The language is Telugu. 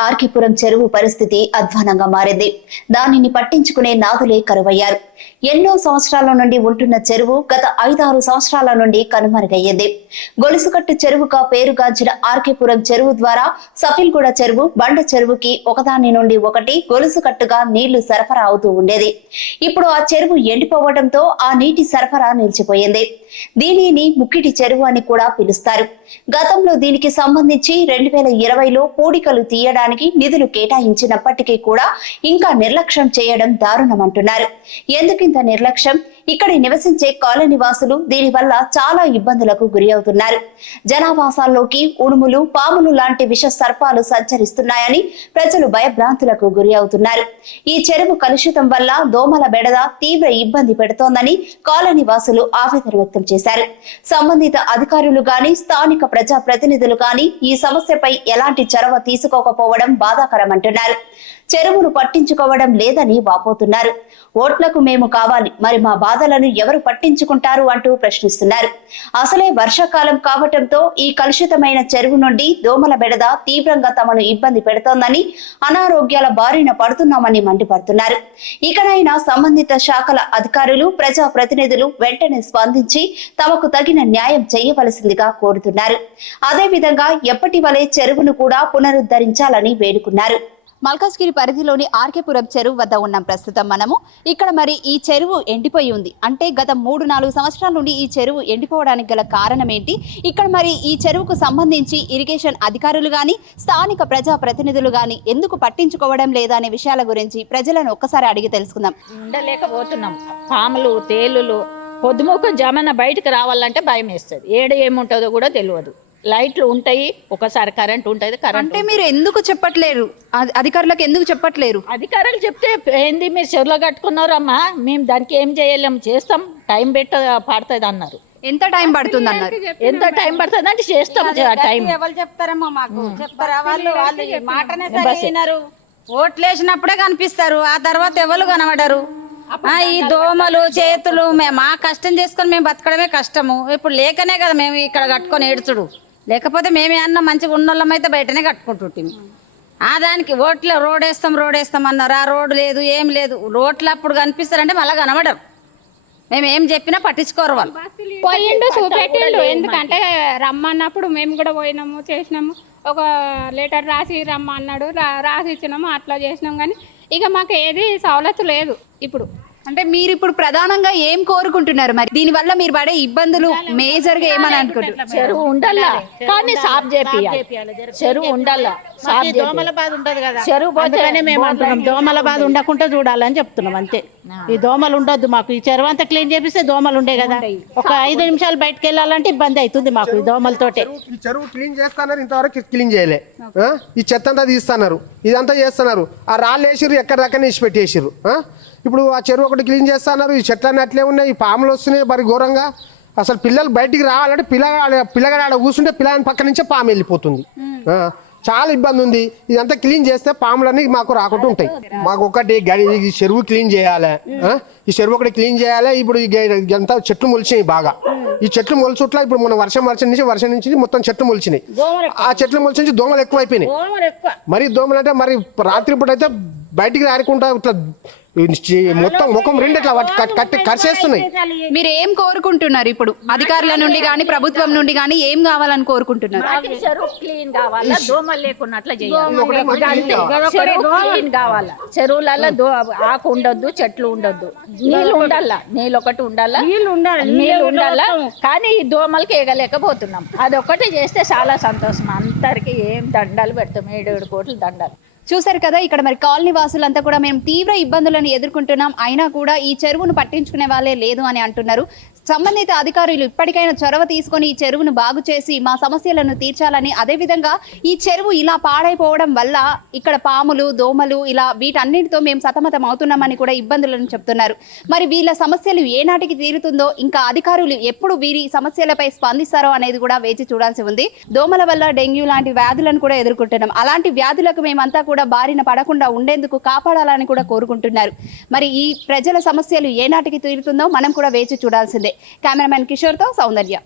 ఆర్కిపురం చెరువు పరిస్థితి అధ్వానంగా మారింది. దానిని పట్టించుకునే నాదులే కరువయ్యారు. ఎన్నో సంవత్సరాల నుండి ఉంటున్న చెరువు గత ఐదారు సంవత్సరాల నుండి కనుమరుగయ్యింది. గొలుసుకట్టు చెరువుగా పేరుగాంచిన ఆర్కేపురం చెరువు ద్వారా సఫిల్గూడ చెరువు బండ చెరువుకి ఒకదాని నుండి ఒకటి గొలుసుకట్టుగా నీళ్ళు సరఫరా అవుతూ ఉండేది. ఇప్పుడు ఆ చెరువు ఎండిపోవడంతో ఆ నీటి సరఫరా నిలిచిపోయింది. దీనిని ముక్కిటి చెరువు అని కూడా పిలుస్తారు. గతంలో దీనికి సంబంధించి రెండు వేల ఇరవైలో పూడికలు తీయడానికి నిధులు కేటాయించినప్పటికీ కూడా ఇంకా నిర్లక్ష్యం చేయడం దారుణమంటున్నారు ఎందుకింత నిర్లక్ష్యం? ఇక్కడ నివసించే కాలనీ వాసులు దీనివల్ల చాలా ఇబ్బందులకు గురి అవుతున్నారు. జనావాసాల్లోకి ఉడుములు పాములు లాంటి విష సర్పాలు సంచరిస్తున్నాయని ప్రజలు భయభ్రాంతులకు గురి అవుతున్నారు. ఈ చెరువు కలుషితం వల్ల దోమల బెడద తీవ్ర ఇబ్బంది పెడుతోందని కాలనీ వాసులు ఆవేదన వ్యక్తం చేశారు. సంబంధిత అధికారులు గాని స్థానిక ప్రజా ప్రతినిధులు గాని ఈ సమస్యపై ఎలాంటి చొరవ తీసుకోకపోవడం బాధాకరమంటున్నారు. చెరువును పట్టించుకోవడం లేదని వాపోతున్నారు. ఓట్లకు మేము కావాలి మరి మా బాధలను ఎవరు పట్టించుకుంటారు అంటూ ప్రశ్నిస్తున్నారు. అసలే వర్షాకాలం కావటంతో ఈ కలుషితమైన చెరువు నుండి దోమల బెడద తీవ్రంగా తమను ఇబ్బంది పెడుతోందని అనారోగ్యాల బారిన పడుతున్నామని మండిపడుతున్నారు. ఇకనైనా సంబంధిత శాఖల అధికారులు ప్రజా ప్రతినిధులు వెంటనే స్పందించి తమకు తగిన న్యాయం చేయవలసిందిగా కోరుతున్నారు. అదేవిధంగా ఎప్పటి వలె చెరువును కూడా పునరుద్ధరించాలని వేడుకున్నారు. మల్కాజ్గిరి పరిధిలోని ఆర్కేపురం చెరువు వద్ద ఉన్నాం ప్రస్తుతం మనము. ఇక్కడ మరి ఈ చెరువు ఎండిపోయి ఉంది. అంటే గత మూడు నాలుగు సంవత్సరాల నుండి ఈ చెరువు ఎండిపోవడానికి గల కారణం ఏంటి? ఇక్కడ మరి ఈ చెరువుకు సంబంధించి ఇరిగేషన్ అధికారులు కానీ స్థానిక ప్రజా ప్రతినిధులు కానీ ఎందుకు పట్టించుకోవడం లేదా అనే విషయాల గురించి ప్రజలను ఒక్కసారి అడిగి తెలుసుకుందాం. ఉండలేకపోతున్నాం. పాములు తేలులు పొద్దుముఖం జమన బయటకు రావాలంటే భయం వేస్తుంది ఏడు ఏముంటుందో కూడా తెలియదు. లైట్లు ఉంటాయి ఒకసారి కరెంట్ ఉంటుంది కరెంట్ అంటే మీరు ఎందుకు చెప్పట్లేరు? అధి- అధికారులకు ఎందుకు చెప్పట్లేరు? అధికారులు చెప్తే ఏంది మీరు చెరువులో కట్టుకున్నారమ్మా? మేము దానికి ఏం చేయలేం చేస్తాం టైం పెట్ట పడుతుంది అన్నారు. ఎంత టైం పడుతుంది అన్నారు? ఎంత టైం పడుతుంది అంటే చేస్తాం టైం. ఎవరు చెప్తారమ్మా మాకు? చెప్తారా వాళ్ళు? వాళ్ళు ఈ మాటనే సరిగినారు ఓట్లు వేసినప్పుడే కనిపిస్తారు ఆ తర్వాత ఎవరు కనబడరు? ఆ, ఈ దోమలు చేతులు మేము మా కష్టం చేసుకొని మేము బతకడమే కష్టము. ఇప్పుడు లేకనే కదా మేము ఇక్కడ కట్టుకొని ఏడుచుడు. లేకపోతే మేమే అన్న మంచిగా ఉన్నోళ్ళం అయితే బయటనే కట్టుకుంటుంటిమి. ఆ దానికి ఓట్ల రోడ్ వేస్తాం రోడ్ వేస్తాం అన్నారు. ఆ రోడ్డు లేదు ఏం లేదు. రోడ్లు అప్పుడు కనిపిస్తారంటే మళ్ళీ కనబడరు. మేము ఏం చెప్పినా పట్టించుకోరు వాళ్ళు. పోయిండు చూపెట్టిండు. ఎందుకంటే రమ్మన్నప్పుడు మేము కూడా పోయినాము చేసినాము. ఒక లెటర్ రాసి రమ్మన్నాడు రా రాసి ఇచ్చినాము అట్లా చేసినాం. కానీ ఇక మాకు ఏది సవలతు లేదు ఇప్పుడు. అంటే మీరు ఇప్పుడు ప్రధానంగా ఏం కోరుకుంటున్నారు మరి? దీని వల్ల మీరు పడే ఇబ్బందులు మేజర్గా ఏమని అనుకుంటున్నారు? చెరువు ఉండాలా? కానీ సాఫ్ చేపియాలి. చెరువు ఉండాలా? సాఫ్ దోమల బాధ ఉంటది కదా. చెరువు పోతే అందుకనే మేము అంటున్నాం దోమల బాధ ఉండకుండా చూడాలని చెప్తున్నాం అంతే. ఈ దోమలు ఉండొద్దు మాకు. ఈ చెరువు అంతా క్లీన్ చేపిస్తే దోమలు ఉండే కదా. ఒక ఐదు నిమిషాలు బయటకు వెళ్ళాలంటే ఇబ్బంది అవుతుంది మాకు ఈ దోమలతోటే. ఈ చెరువు క్లీన్ చేస్తున్నారు ఇంతవరకు క్లీన్ చేయలే? ఈ చెత్త అంతా తీస్తున్నారు. ఇదంతా చేస్తున్నారు. ఆ రాళ్ళు వేసిర్రు ఎక్కడ రకం వేసి పెట్టేసిర్రు? ఇప్పుడు ఆ చెరువు ఒకటి క్లీన్ చేస్తున్నారు ఈ చెట్లన్నీ అట్లే ఉన్నాయి ఈ పాములు వస్తున్నాయి మరి ఘోరంగా. అసలు పిల్లలు బయటికి రావాలంటే పిల్లగాడ పిల్లగాడ ఆడ కూర్చుంటే పిల్లగాని పక్క నుంచే పాము వెళ్ళిపోతుంది? చాలా ఇబ్బంది ఉంది. ఇదంతా క్లీన్ చేస్తే పాములన్నీ మాకు రాకుండా ఉంటాయి. మాకు ఒకటి గడి- ఈ చెరువు క్లీన్ చేయాలి? ఈ చెరువు ఒకటి క్లీన్ చేయాలి. ఇప్పుడు ఇదంతా చెట్లు మొలిచినాయి బాగా. ఈ చెట్లు మొలుచుట్ల ఇప్పుడు మన వర్షం వర్షం నుంచి వర్షం నుంచి మొత్తం చెట్లు మొలిచినాయి. ఆ చెట్లు మొలిచి నుంచి దోమలు ఎక్కువ. మరి దోమలు అంటే మరి రాత్రి పూట అయితే బయటికి రాకుండా ఇట్లా మొత్తం ముఖం రెండు ఇట్లా వాటి కట్- కట్టి కరిసేస్తున్నాయి. మీరు ఏం కోరుకుంటున్నారు ఇప్పుడు? అధికారుల నుండి కానీ ప్రభుత్వం నుండి కానీ ఏం కావాలని కోరుకుంటున్నారు? ప్రతి చెరువు క్లీన్ కావాలా? దోమలు లేకున్నట్లు క్లీన్ చెరువులలో దో ఆకు ఉండొద్దు చెట్లు ఉండొద్దు. నీళ్ళు ఉండాలా? నీళ్ళు ఒకటి ఉండాలా? నీళ్ళు ఉండాలి. నీళ్ళు ఉండాలా? కానీ ఈ దోమలకి ఎగలేకపోతున్నాం అదొక్కటి చేస్తే చాలా సంతోషం. అందరికి ఏం దండాలు పెడతాం? ఏడు ఏడు కోట్లు దండాలు. చూసారు కదా ఇక్కడ మరి కాలనీ వాసులంతా కూడా మేము తీవ్ర ఇబ్బందులను ఎదుర్కొంటున్నాం. అయినా కూడా ఈ చెరువును పట్టించుకునే వాళ్ళే లేదు అని అంటున్నారు. సంబంధిత అధికారులు ఇప్పటికైనా చొరవ తీసుకొని ఈ చెరువును బాగు చేసి మా సమస్యలను తీర్చాలని అదేవిధంగా ఈ చెరువు ఇలా పాడైపోవడం వల్ల ఇక్కడ పాములు దోమలు ఇలా వీటన్నిటితో మేము సతమతం అవుతున్నామని కూడా ఇబ్బందులను చెప్తున్నారు. మరి వీళ్ళ సమస్యలు ఏనాటికి తీరుతుందో ఇంకా అధికారులు ఎప్పుడు వీరి సమస్యలపై స్పందిస్తారో అనేది కూడా వేచి చూడాల్సి ఉంది. దోమల వల్ల డెంగ్యూ లాంటి వ్యాధులను కూడా ఎదుర్కొంటున్నాం. అలాంటి వ్యాధులకు మేమంతా కూడా బారిన పడకుండా ఉండేందుకు కాపాడాలని కూడా కోరుకుంటున్నారు. మరి ఈ ప్రజల సమస్యలు ఏనాటికి తీరుతుందో మనం కూడా వేచి చూడాల్సిందే. ക്യാമറമാൻ കിഷോർത്തോ സൗന്ദര്യ.